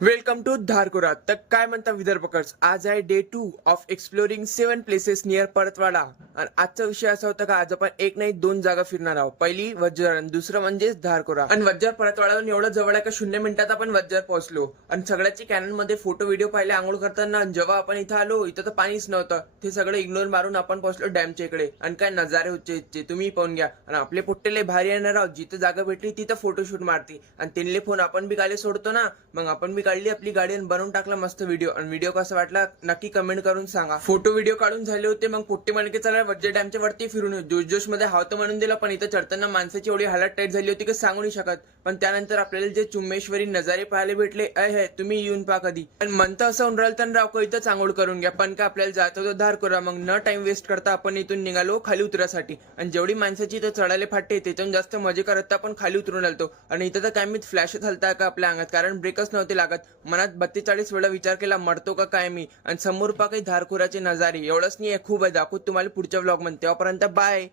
Welcome to धारकुरा. तर काय म्हणता विदर्भकर्स, आज आहे day 2 of exploring 7 places near Paratwada. आणि आजचा विषय असा होता का आज आपण एक नाही दोन जागा फिरणार आहोत. पहिली वज्जर आणि दुसरं म्हणजे धारकुरा. आणि वज्जर परतवाडावरून एवढं जवळ आहे का 0 मिनिटात आपण वज्जर पोहोचलो. आणि सगळ्याची कॅनन मध्ये फोटो व्हिडिओ पाहिले आंघोळ करताना. आणि जेव्हा आपण इथं आलो इथं तर पाणीच नव्हतं. ते सगळं इग्नोर मारून आपण पोहोचलो डॅमच्या इकडे. आणि काय नजारे होते तुम्ही पाहून घ्या. आणि आपले पोट्टेले भारी येणार आहोत. जिथं जागा भेटली तिथं फोटोशूट मारती. आणि त्यांनी फोन आपण बी गाडी सोडतो ना, मग आपण बी काढली आपली गाडी आणि बनवून टाकला मस्त व्हिडिओ. आणि व्हिडिओ कसा वाटला नक्की कमेंट करून सांगा. फोटो व्हिडिओ काढून झाले होते. मग पोट्टे म्हणके चला वज्जर डॅमच्या वरती फिरून येऊ. जोश जोश मध्ये हाव तर म्हणून दिला, पण इथं चढताना माणसाची एवढी हालत टाईट झाली होती की सांगू नाही शकत. पण त्यानंतर आपल्याला जे चुम्मेश्वरी नजारे पाहायला भेटले, हे तुम्ही येऊन पहा कधी. पण म्हणतं असं उनराल तर राव इथं चांगोळ करून घ्या. पण का आपल्याला जायचं होतं धारकुरा. मग न टाइम वेस्ट करता आपण इथून निघालो खाली उतरासाठी. आणि जेवढी माणसाची इथं चढायला फाटते त्याच्याहून जास्त मजे करत आपण खाली उतरून आलतो. आणि इथं तर काय मी फ्लॅश झालता का आपल्या अंगात, कारण ब्रेकच नव्हते लागत. मनात 42 वेळा विचार केला मरतो का काय मी. आणि समोर पा काही धारकुराचे नजारे एवढंच नाही, खूप आहे. दाखवत तुम्हाला पुढच्या व्लॉग मध्ये. तेव्हापर्यंत बाय.